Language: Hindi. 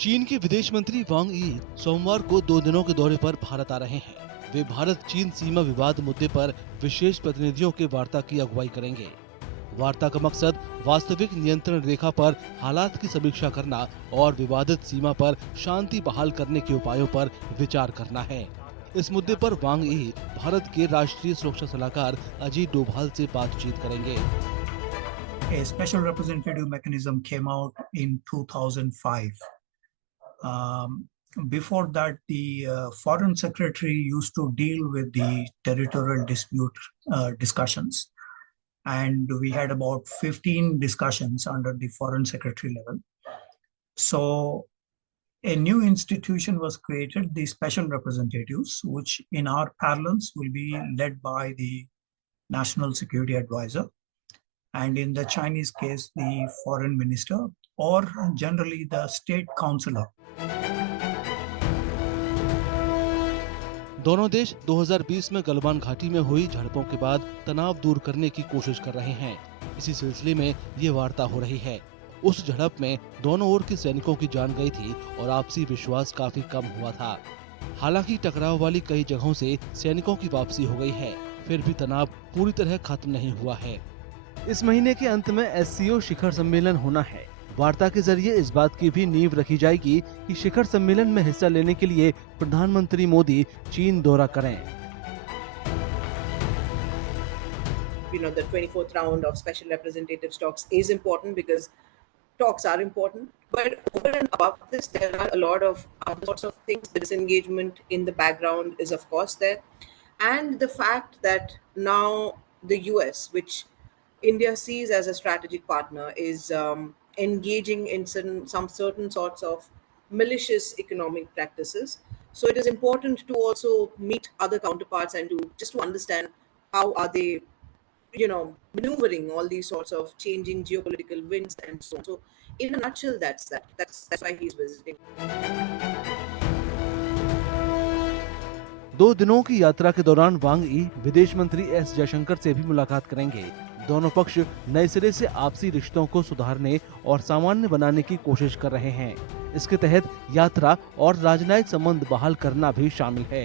चीन के विदेश मंत्री वांग यी सोमवार को 2 दिनों के दौरे पर भारत आ रहे हैं। वे भारत चीन सीमा विवाद मुद्दे पर विशेष प्रतिनिधियों के वार्ता की अगुवाई करेंगे। वार्ता का मकसद वास्तविक नियंत्रण रेखा पर हालात की समीक्षा करना और विवादित सीमा पर शांति बहाल करने के उपायों पर विचार करना है। इस मुद्दे पर वांग यी भारत के राष्ट्रीय सुरक्षा सलाहकार अजीत डोभाल से बातचीत करेंगे। A special representative mechanism came out in 2005. Um, Before that, the foreign secretary used to deal with the territorial dispute discussions. And we had about 15 discussions under the foreign secretary level. So a new institution was created, the special representatives, which in our parlance will be led by the national security advisor, and in the Chinese case, the foreign minister, or generally the state counselor. दोनों देश 2020 में गलवान घाटी में हुई झड़पों के बाद तनाव दूर करने की कोशिश कर रहे हैं। इसी सिलसिले में ये वार्ता हो रही है। उस झड़प में दोनों ओर के सैनिकों की जान गई थी और आपसी विश्वास काफी कम हुआ था। हालांकि टकराव वाली कई जगहों से सैनिकों की वापसी हो गई है, फिर भी तनाव पूरी तरह खत्म नहीं हुआ है। इस महीने के अंत में SCO शिखर सम्मेलन होना है। वार्ता के जरिए इस बात की भी नींव रखी जाएगी कि शिखर सम्मेलन में हिस्सा लेने के लिए प्रधानमंत्री मोदी चीन दौरा करें। The 24th round of special representatives talks is important because talks are important. But over and above this, there are a lot of other sorts of things. The disengagement in the background is, of course, there. And the fact that now the US, which India sees as a strategic partner, is engaging in some certain sorts of malicious economic practices. So it is important to also meet other counterparts and to understand how are they, maneuvering all these sorts of changing geopolitical winds and so on. So in a nutshell, that's why he's visiting. 2 दिनों की यात्रा के दौरान वांग यी विदेश मंत्री S जयशंकर से भी मुलाकात करेंगे। दोनों पक्ष नए सिरे से आपसी रिश्तों को सुधारने और सामान्य बनाने की कोशिश कर रहे हैं। इसके तहत यात्रा और राजनयिक संबंध बहाल करना भी शामिल है।